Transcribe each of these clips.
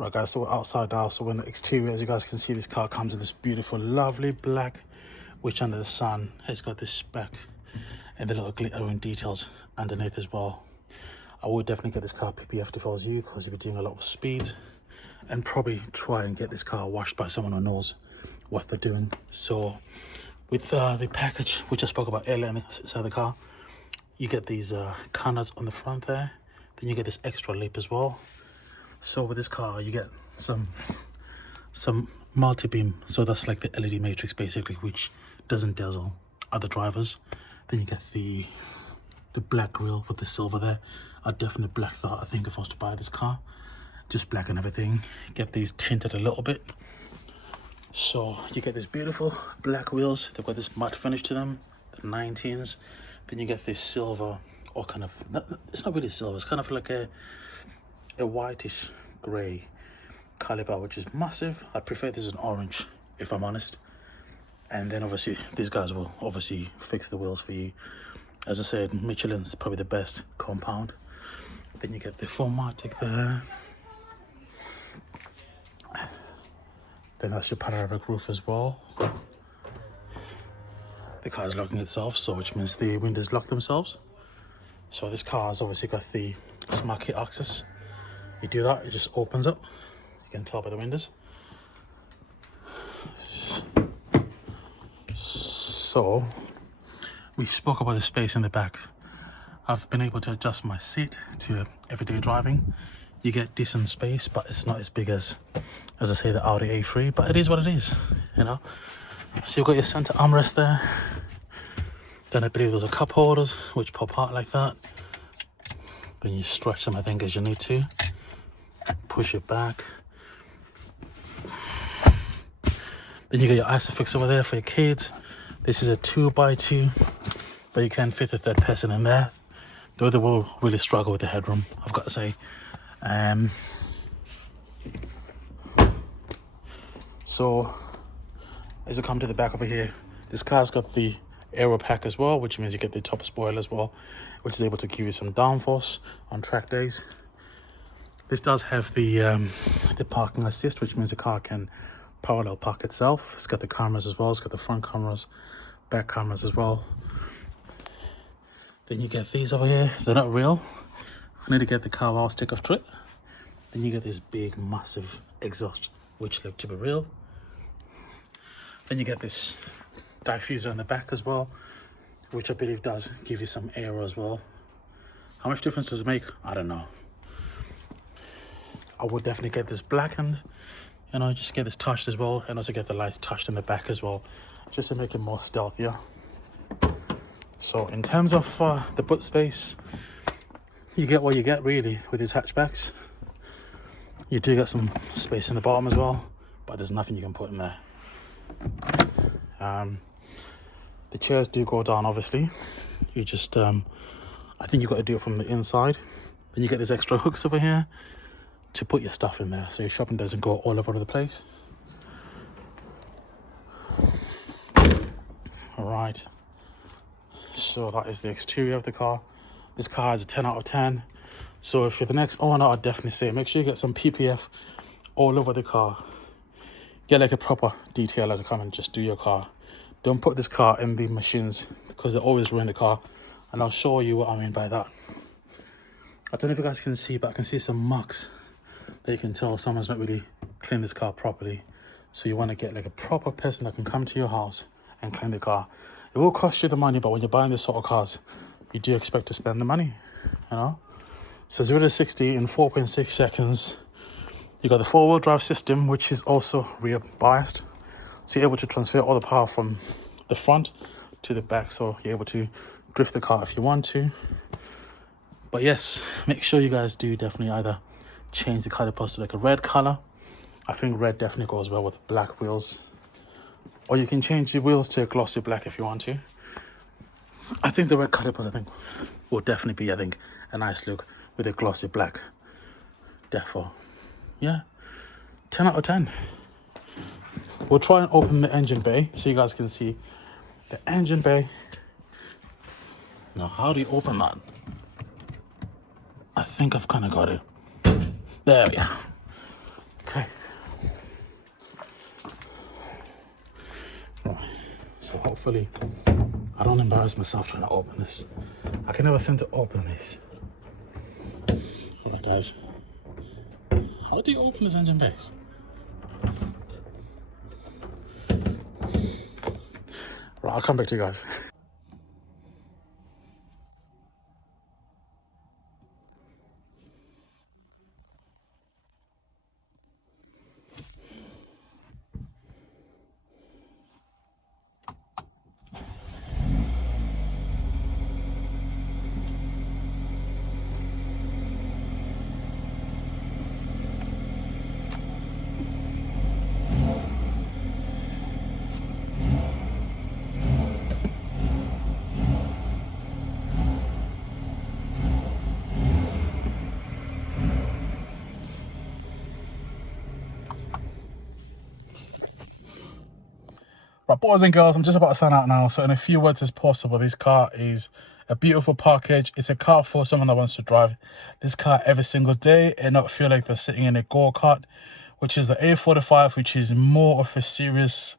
Right guys, so we're outside now, so we're in the exterior. As you guys can see, this car comes with this beautiful lovely black, which under the sun has got this speck and the little glittering details underneath as well. I would definitely get this car PPF if I was you, because you'll be doing a lot of speed, and probably try and get this car washed by someone who knows what they're doing. So with the package which I spoke about earlier inside the car, you get these corners on the front there, then you get this extra lip as well. So with this car you get some multi-beam, so that's like the LED matrix basically, which doesn't dazzle other drivers. Then you get the black grille with the silver there. I definitely black that, I think, if I was to buy this car, just black and everything. Get these tinted a little bit, so you get these beautiful black wheels. They've got this matte finish to them, the 19s. Then you get this silver, or kind of, it's not really silver, it's kind of like a whitish grey caliber, which is massive. I prefer this in orange, if I'm honest. And then obviously these guys will obviously fix the wheels for you. As I said, Michelin's probably the best compound. Then you get the 4MATIC there. Then that's your panoramic roof as well. The car is locking itself, so which means the windows lock themselves. So this car has obviously got the smart key access. You do that, it just opens up. You can tell by the windows. So we spoke about the space in the back. I've been able to adjust my seat to everyday driving. You get decent space, but it's not as big as I say, the Audi A3, but it is what it is, you know. So you've got your center armrest there. Then I believe there's a cup holders which pop out like that. Then you stretch them, I think, as you need to. Push it back. Then you got your ISOFIX over there for your kids. This is a 2x2, but you can fit a third person in there, though they will really struggle with the headroom, I've got to say. So as I come to the back over here, this car's got the aero pack as well, which means you get the top spoiler as well, which is able to give you some downforce on track days. This does have the parking assist, which means the car can parallel park itself. It's got the cameras as well. It's got the front cameras, back cameras as well. Then you get these over here. They're not real. I need to get the car wow stick off it. Then you get this big, massive exhaust, which look to be real. Then you get this diffuser in the back as well, which I believe does give you some air as well. How much difference does it make? I don't know. I would definitely get this blackened, you know, just get this touched as well, and also get the lights touched in the back as well, just to make it more stealthier. So in terms of the boot space, you get what you get really with these hatchbacks. You do get some space in the bottom as well, but there's nothing you can put in there. The chairs do go down, obviously. You just, I think you've got to do it from the inside. Then you get these extra hooks over here to put your stuff in there, so your shopping doesn't go all over the place. All right, so that is the exterior of the car. This car is a 10 out of 10. So if you're the next owner, I'd definitely say make sure you get some PPF all over the car. Get like a proper detailer to come and just do your car. Don't put this car in the machines, because they always ruin the car. And I'll show you what I mean by that. I don't know if you guys can see, but I can see some marks that you can tell someone's not really cleaned this car properly. So you want to get like a proper person that can come to your house and clean the car. It will cost you the money, but when you're buying this sort of cars, you do expect to spend the money, you know. So 0 to 60 in 4.6 seconds. You got the 4-wheel drive system, which is also rear biased, so you're able to transfer all the power from the front to the back, so you're able to drift the car if you want to. But yes, make sure you guys do definitely either change the calipers to like a red color. I think red definitely goes well with black wheels, or you can change the wheels to a glossy black if you want to. I think the red calipers, I think, will definitely be, I think, a nice look with a glossy black. Therefore, yeah, 10 out of 10. We'll try and open the engine bay so you guys can see the engine bay. Now, how do you open that? I think I've kind of got it. There we are. so hopefully I don't embarrass myself trying to open this. I can never seem to open these. All right, guys. How do you open this engine base? Right, I'll come back to you guys. Right, boys and girls, I'm just about to sign out now. So in a few words as possible, this car is a beautiful package. It's a car for someone that wants to drive this car every single day and not feel like they're sitting in a go-kart, which is the A45, which is more of a serious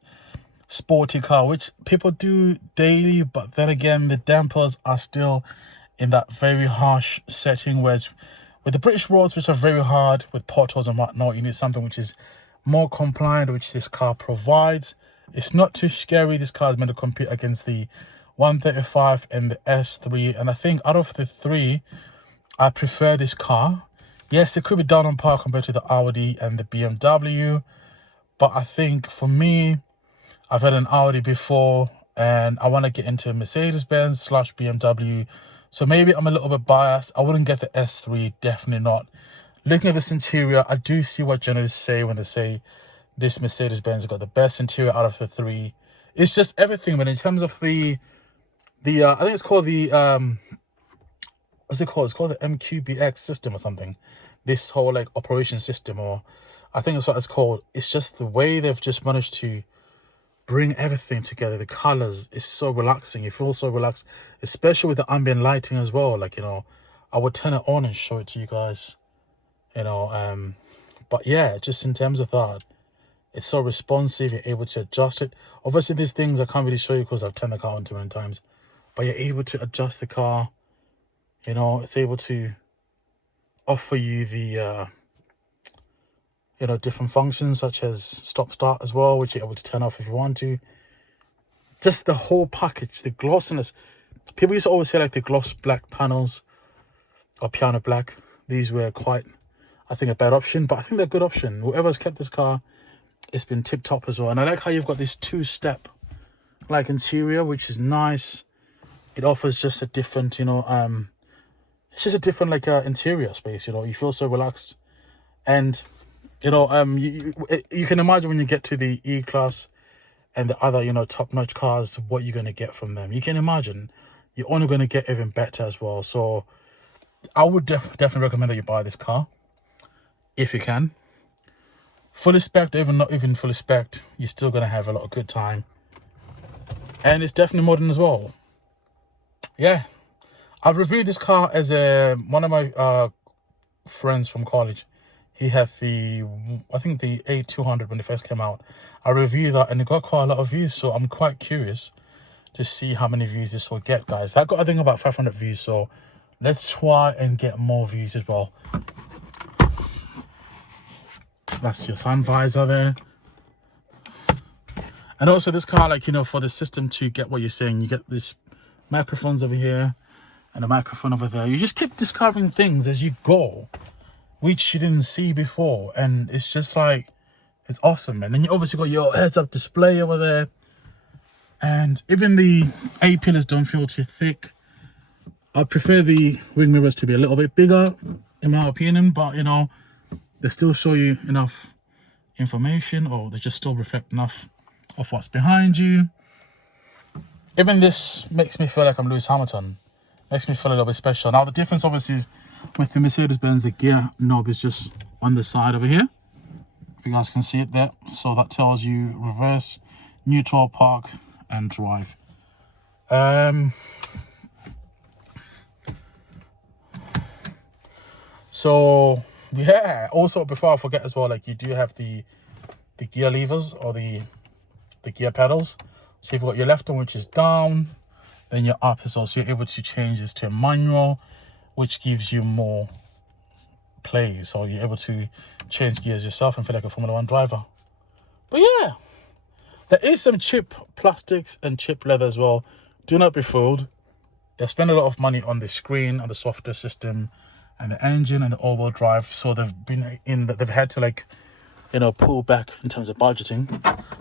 sporty car, which people do daily. But then again, the dampers are still in that very harsh setting, whereas with the British roads, which are very hard with potholes and whatnot, you need something which is more compliant, which this car provides. It's not too scary. This car is meant to compete against the 135 and the S3. And I think out of the three, I prefer this car. Yes, it could be down on par compared to the Audi and the BMW. But I think for me, I've had an Audi before and I want to get into Mercedes Benz / BMW. So maybe I'm a little bit biased. I wouldn't get the S3, definitely not. Looking at this interior, I do see what journalists say when they say this Mercedes-Benz got the best interior out of the three. It's just everything, but in terms of the I think it's called the what's it called? It's called the MQBX system or something. This whole like operation system, or I think that's what it's called. It's just the way they've just managed to bring everything together. The colors is so relaxing. You feel so relaxed, especially with the ambient lighting as well. Like, you know, I would turn it on and show it to you guys. You know, but yeah, just in terms of that, it's so responsive. You're able to adjust it. Obviously, these things I can't really show you because I've turned the car on too many times. But you're able to adjust the car. You know, it's able to offer you the, you know, different functions such as stop-start as well, which you're able to turn off if you want to. Just the whole package, the glossiness. People used to always say like the gloss black panels or piano black. These were quite, I think, a bad option, but I think they're a good option. Whoever's kept this car, it's been tip-top as well. And I like how you've got this two-step like interior, which is nice. It offers just a different, you know, it's just a different like interior space. You know, you feel so relaxed. And you know, you can imagine when you get to the E-Class and the other, you know, top-notch cars, what you're going to get from them. You can imagine you're only going to get even better as well. So I would definitely recommend that you buy this car if you can. Fully spec'd, even not even fully spec'd, you're still going to have a lot of good time. And it's definitely modern as well. Yeah. I've reviewed this car as one of my friends from college. He had I think the A200 when it first came out. I reviewed that and it got quite a lot of views. So I'm quite curious to see how many views this will get, guys. That got, I think, about 500 views. So let's try and get more views as well. That's your sun visor there. And also this car, like, you know, for the system to get what you're saying, you get this microphones over here and a microphone over there. You just keep discovering things as you go, which you didn't see before. And it's just like, it's awesome. And then you obviously got your heads-up display over there. And even the A-pillars don't feel too thick. I prefer the wing mirrors to be a little bit bigger, in my opinion. But, you know, they still show you enough information, or they just still reflect enough of what's behind you. Even this makes me feel like I'm Lewis Hamilton. Makes me feel a little bit special. Now, the difference, obviously, is with the Mercedes Benz, the gear knob is just on the side over here. If you guys can see it there. So that tells you reverse, neutral, park, and drive. So yeah, also before I forget as well, like, you do have the gear levers or the gear pedals, So you've got your left one, which is down, then your up is also, you're able to change this to manual, which gives you more play. So you're able to change gears yourself and feel like a Formula One driver. But yeah, there is some cheap plastics and cheap leather as well. Do not be fooled. They spend a lot of money on the screen and the software system and the engine and the all-wheel drive. So they've had to, like, you know, pull back in terms of budgeting.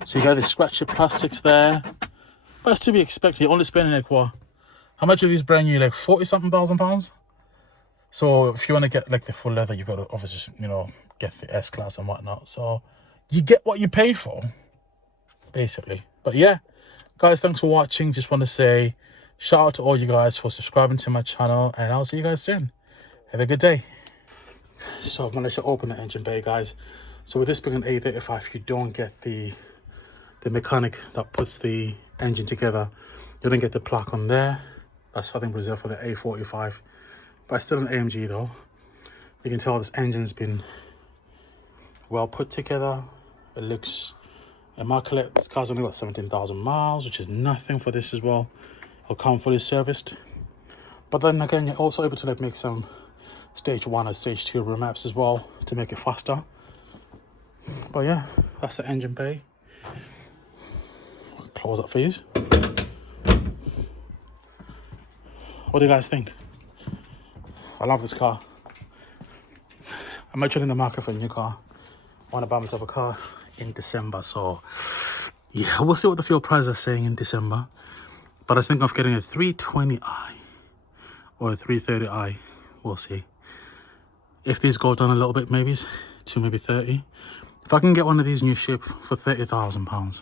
So you got the scratchy plastics there. But it's to be expected. You're only spending like what? How much are these brand new? Like 40-something thousand pounds? So if you want to get like the full leather, you've got to obviously, you know, get the S-Class and whatnot. So you get what you pay for, basically. But yeah, guys, thanks for watching. Just want to say shout out to all you guys for subscribing to my channel, and I'll see you guys soon. Have a good day. So I've managed to open the engine bay, guys. So with this being an A35, you don't get the mechanic that puts the engine together. You don't get the plaque on there. That's, I think, reserved for the A45. But it's still an AMG though. You can tell this engine's been well put together. It looks immaculate. This car's only got 17,000 miles, which is nothing for this as well. It'll come fully serviced. But then again, you're also able to like make some stage 1 or stage 2 remaps as well to make it faster. But yeah, that's the engine bay. Close up for you. What do you guys think? I love this car. I'm actually in the market for a new car. I want to buy myself a car in December, so yeah, we'll see what the fuel prices are saying in December. But I was thinking of getting a 320i or a 330i. We'll see. If these go down a little bit, maybe to maybe 30. If I can get one of these new ships for £30,000,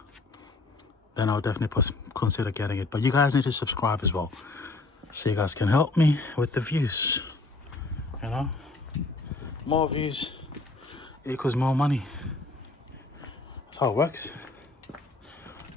then I'll definitely consider getting it. But you guys need to subscribe as well, so you guys can help me with the views. You know, more views equals more money. That's how it works.